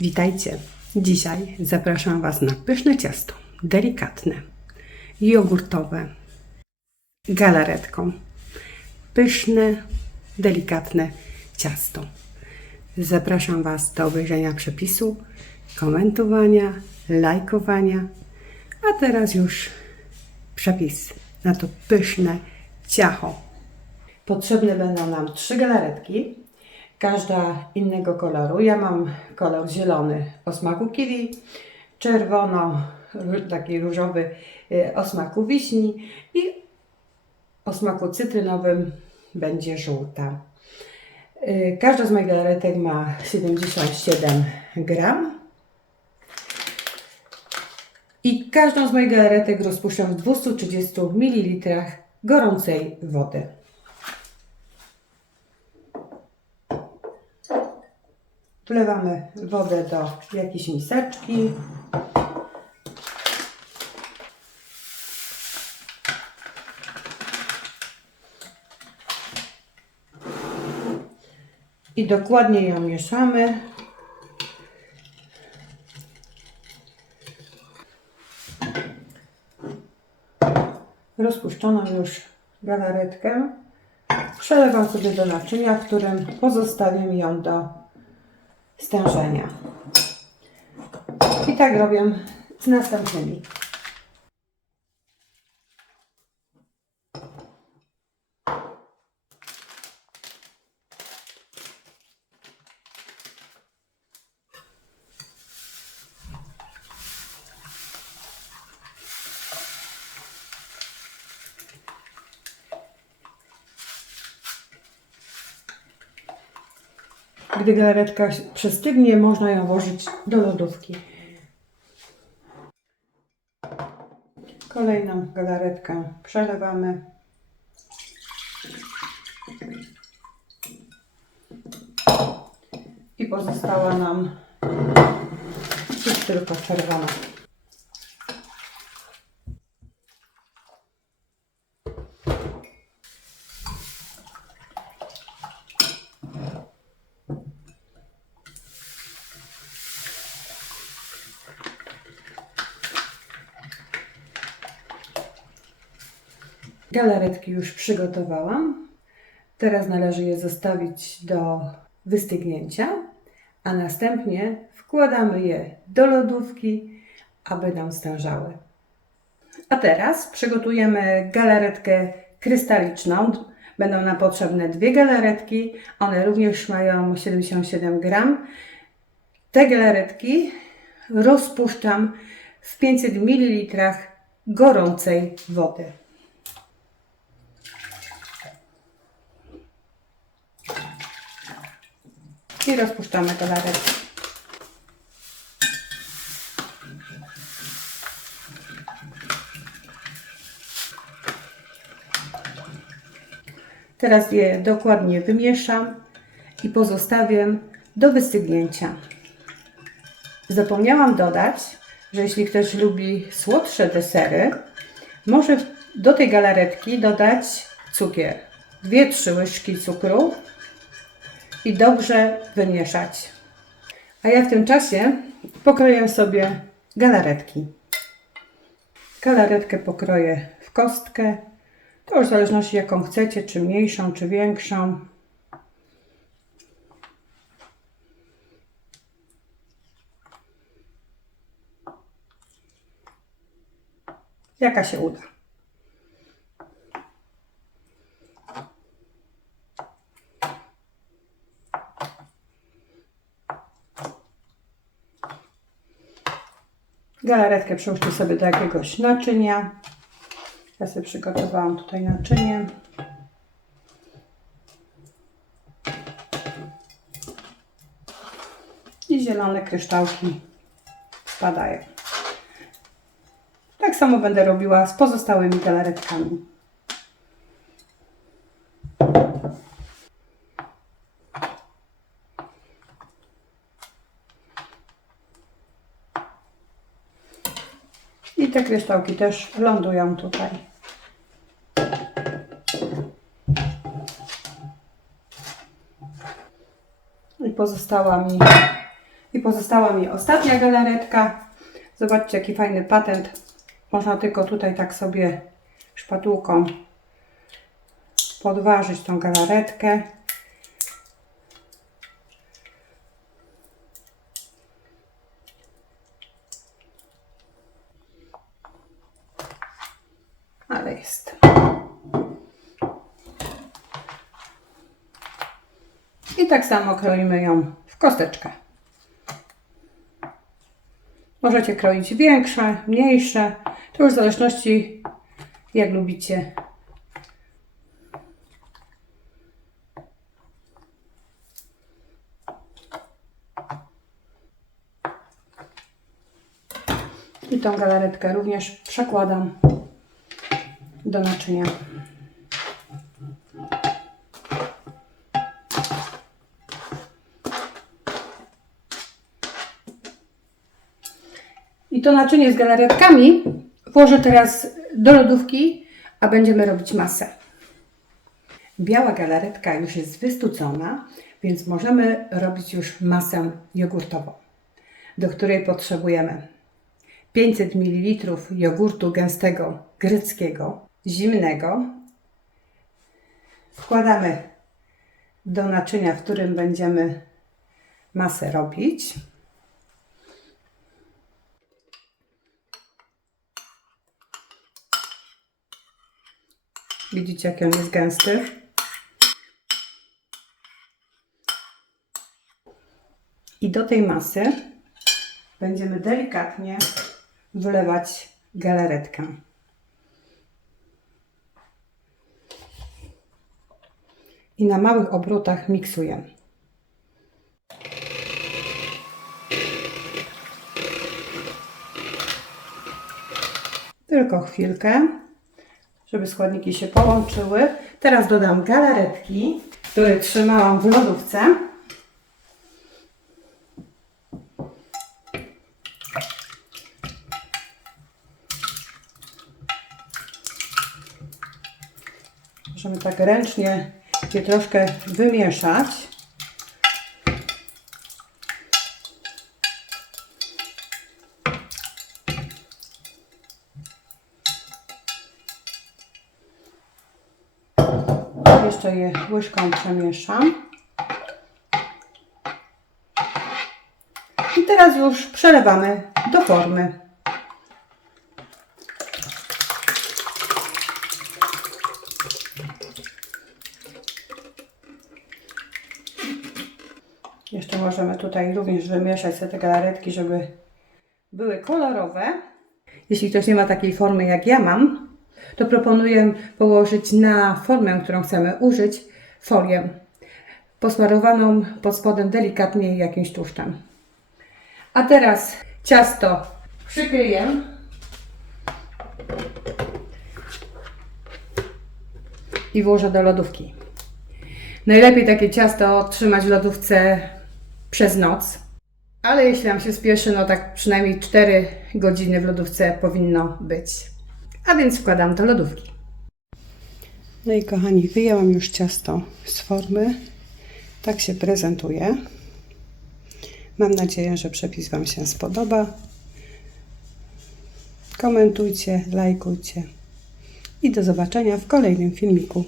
Witajcie. Dzisiaj zapraszam Was na pyszne ciasto, delikatne, jogurtowe, galaretką. Pyszne, delikatne ciasto. Zapraszam Was do obejrzenia przepisu, komentowania, lajkowania, a teraz już przepis na to pyszne ciacho. Potrzebne będą nam trzy galaretki, każda innego koloru. Ja mam kolor zielony o smaku kiwi, czerwono, taki różowy y, o smaku wiśni i o smaku cytrynowym będzie żółta. Y, Każda z moich galaretek ma 77 gram. I każdą z moich galaretek rozpuszczam w 230 ml gorącej wody. Wlewamy wodę do jakiejś miseczki. I dokładnie ją mieszamy. Rozpuszczoną już galaretkę przelewam sobie do naczynia, w którym pozostawiam ją do stężenia. I tak robię z następnymi. Gdy galaretka przestygnie, można ją włożyć do lodówki. Kolejną galaretkę przelewamy. I pozostała nam już tylko czerwona. Galaretki już przygotowałam. Teraz należy je zostawić do wystygnięcia, a następnie wkładamy je do lodówki, aby nam stężały. A teraz przygotujemy galaretkę krystaliczną. Będą nam potrzebne dwie galaretki. One również mają 77 gram. Te galaretki rozpuszczam w 500 ml gorącej wody. I rozpuszczamy galaretki. Teraz je dokładnie wymieszam i pozostawię do wystygnięcia. Zapomniałam dodać, że jeśli ktoś lubi słodsze desery, może do tej galaretki dodać cukier. 2-3 łyżki cukru i dobrze wymieszać. A ja w tym czasie pokroję sobie galaretki. Galaretkę pokroję w kostkę. To już w zależności jaką chcecie, czy mniejszą, czy większą. Jaka się uda. Galaretkę przełóżcie sobie do jakiegoś naczynia. Ja sobie przygotowałam tutaj naczynie. I zielone kryształki spadają. Tak samo będę robiła z pozostałymi galaretkami. Te kryształki też lądują tutaj. I pozostała mi I pozostała mi ostatnia galaretka. Zobaczcie, jaki fajny patent. Można tylko tutaj tak sobie szpatułką podważyć tą galaretkę. Ale jest. I tak samo kroimy ją w kosteczkę. Możecie kroić większe, mniejsze. To już w zależności jak lubicie. I tą galaretkę również przekładam do naczynia. I to naczynie z galaretkami włożę teraz do lodówki, a będziemy robić masę. Biała galaretka już jest wystucona, więc możemy robić już masę jogurtową, do której potrzebujemy 500 ml jogurtu gęstego greckiego, zimnego. Wkładamy do naczynia, w którym będziemy masę robić. Widzicie, jaki on jest gęsty. I do tej masy będziemy delikatnie wlewać galaretkę. I na małych obrotach miksujemy. Tylko chwilkę, żeby składniki się połączyły. Teraz dodam galaretki, które trzymałam w lodówce. Możemy tak ręcznie troszkę wymieszać. Jeszcze je łyżką przemieszam. I teraz już przelewamy do formy. Jeszcze możemy tutaj również wymieszać sobie te galaretki, żeby były kolorowe. Jeśli ktoś nie ma takiej formy jak ja mam, to proponuję położyć na formę, którą chcemy użyć, folię posmarowaną pod spodem delikatnie jakimś tłuszczem. A teraz ciasto przykryję. I włożę do lodówki. Najlepiej takie ciasto trzymać w lodówce przez noc. Ale jeśli nam się spieszy, no tak przynajmniej 4 godziny w lodówce powinno być. A więc wkładam do lodówki. No i kochani, wyjęłam już ciasto z formy. Tak się prezentuje. Mam nadzieję, że przepis Wam się spodoba. Komentujcie, lajkujcie i do zobaczenia w kolejnym filmiku.